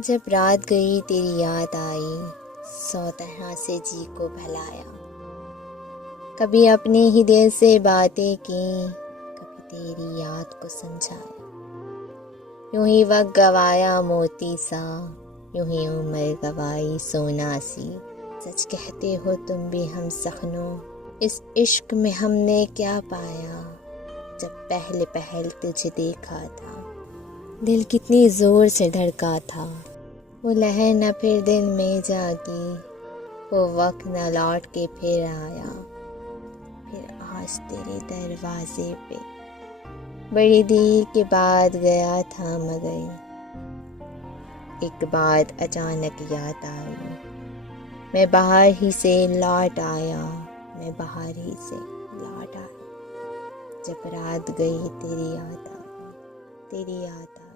जब रात गई तेरी याद आई, सौ तरह से जी को बहलाया। कभी अपने ही दिल से बातें की, कभी तेरी याद को समझाया। यूं ही वक्त गवाया मोती सा, यूं ही उम्र गवाई सोना सी। सच कहते हो तुम भी हम सखनों, इस इश्क में हमने क्या पाया। जब पहले पहल तुझे देखा था, दिल कितनी जोर से धड़का था। वो लहर न फिर दिल में जागी, वो वक्त न लौट के फिर आया। फिर आज तेरे दरवाजे पे बड़ी देर के बाद गया था, मगर एक बात अचानक याद आई। मैं बाहर ही से लौट आया, मैं बाहर ही से लौट आया। जब रात गई तेरी याद आई, तेरी याद आई।